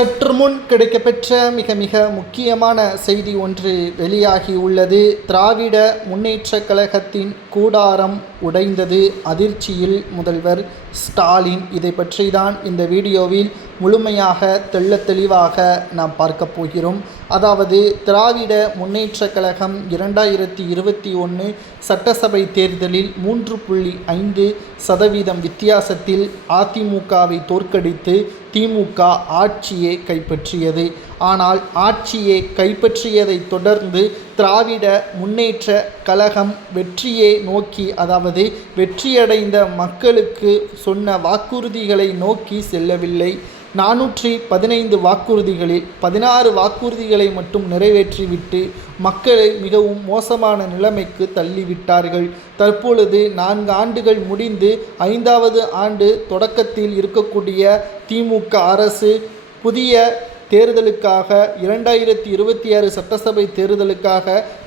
சற்று முன் கிடைக்கப்பெற்ற மிக மிக முக்கியமான செய்தி ஒன்று வெளியாகியுள்ளது. திராவிட முன்னேற்றக் கழகத்தின் கூடாரம் உடைந்தது. அதிர்ச்சியில் முதல்வர் ஸ்டாலின். இதை பற்றி தான் இந்த வீடியோவில் முழுமையாக தெள்ளத் தெளிவாக நாம் பார்க்க போகிறோம். அதாவது திராவிட முன்னேற்றக் கழகம் 2021 சட்டசபை தேர்தலில் 3.5% வித்தியாசத்தில் அதிமுகவை தோற்கடித்து திமுக ஆட்சியை கைப்பற்றியது. ஆனால் ஆட்சியை கைப்பற்றியதை தொடர்ந்து திராவிட முன்னேற்ற கழகம் வெற்றியை நோக்கி, அதாவது வெற்றியடைந்த மக்களுக்கு சொன்ன வாக்குறுதிகளை நோக்கி செல்லவில்லை. 415 வாக்குறுதிகளில் 16 வாக்குறுதிகளை மட்டும் நிறைவேற்றிவிட்டு மக்களை மிகவும் மோசமான நிலைமைக்கு தள்ளிவிட்டார்கள். தற்பொழுது 4 ஆண்டுகள் முடிந்து 5வது ஆண்டு தொடக்கத்தில் இருக்கக்கூடிய திமுக அரசு புதிய தேர்தலுக்காக 2026 சட்டசபை தேர்தலுக்காக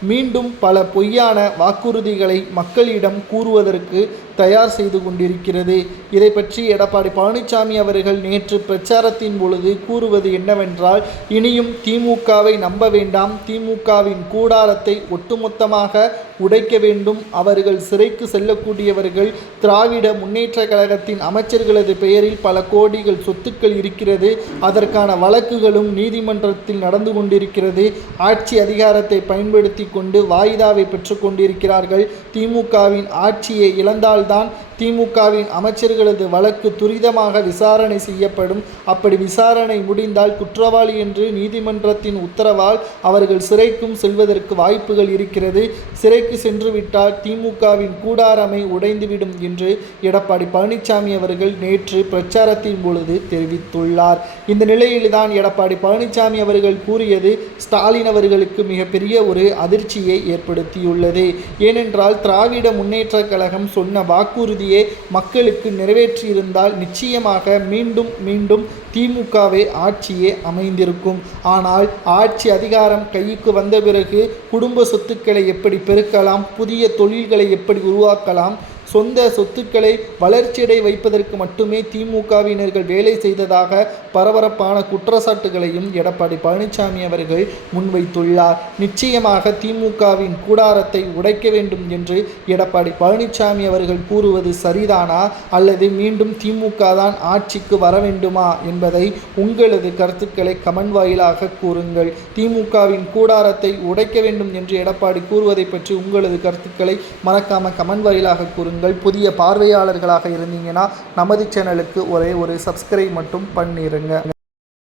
மீண்டும் பல பொய்யான வாக்குறுதிகளை மக்களிடம் கூறுவதற்கு தயார் செய்து கொண்டிருக்கிறது. இதை பற்றி எடப்பாடி பழனிசாமி அவர்கள் நேற்று பிரச்சாரத்தின் பொழுது கூறுவது என்னவென்றால், இனியும் திமுகவை நம்ப வேண்டாம், திமுகவின் கூடாரத்தை ஒட்டுமொத்தமாக உடைக்க வேண்டும், அவர்கள் சிறைக்கு செல்லக்கூடியவர்கள், திராவிட முன்னேற்ற கழகத்தின் அமைச்சர்களது பெயரில் பல கோடிகள் சொத்துக்கள் இருக்கிறது, அதற்கான வழக்குகளும் நீதிமன்றத்தில் நடந்து கொண்டிருக்கிறது, ஆட்சி அதிகாரத்தை பயன்படுத்தி கொண்டு வாய்தாவை பெற்று கொண்டிருக்கிறார்கள், திமுகவின் ஆட்சியை இழந்தால் தான் திமுகவின் அமைச்சர்களது வழக்கு துரிதமாக விசாரணை செய்யப்படும். அப்படி விசாரணை முடிந்தால் குற்றவாளி என்று நீதிமன்றத்தின் உத்தரவால் அவர்கள் சிறைக்கும் செல்வதற்கு வாய்ப்புகள் இருக்கிறது. சிறைக்கு சென்றுவிட்டால் திமுகவின் கூடாரமை உடைந்துவிடும் என்று எடப்பாடி பழனிசாமி அவர்கள் நேற்று பிரச்சாரத்தின் பொழுது தெரிவித்துள்ளார். இந்த நிலையில்தான் எடப்பாடி பழனிசாமி அவர்கள் கூறியது ஸ்டாலின் அவர்களுக்கு மிகப்பெரிய ஒரு அதிர்ச்சியை ஏற்படுத்தியுள்ளது. ஏனென்றால் திராவிட முன்னேற்ற கழகம் சொன்ன வாக்குறுதியை மக்களுக்கு நிறைவேற்றியிருந்தால் நிச்சயமாக மீண்டும் திமுகவே ஆட்சியே அமைந்திருக்கும். ஆனால் ஆட்சி அதிகாரம் கைக்கு வந்த பிறகு குடும்ப சொத்துக்களை எப்படி பெருக்கலாம், புதிய தொழில்களை எப்படி உருவாக்கலாம், சொந்த சொத்துக்களை வளர்ச்சியடை வைப்பதற்கு மட்டுமே திமுகவினர்கள் வேலை செய்ததாக பரபரப்பான குற்றச்சாட்டுகளையும் எடப்பாடி பழனிசாமி அவர்கள் முன்வைத்துள்ளார். நிச்சயமாக திமுகவின் கூடாரத்தை உடைக்க வேண்டும் என்று எடப்பாடி பழனிசாமி அவர்கள் கூறுவது சரிதானா, அல்லது மீண்டும் திமுக தான் ஆட்சிக்கு வர வேண்டுமா என்பதை உங்களது கருத்துக்களை கமெண்ட் வாயிலாக கூறுங்கள். திமுகவின் கூடாரத்தை உடைக்க வேண்டும் என்று எடப்பாடி கூறுவதை பற்றி உங்களது கருத்துக்களை மறக்காம கமெண்ட் வாயிலாக கூறுங்கள். புதிய பார்வையாளர்களாக இருந்தீங்கன்னா நமது சேனலுக்கு ஒரே ஒரு சப்ஸ்கிரைப் மட்டும் பண்ணிருங்க.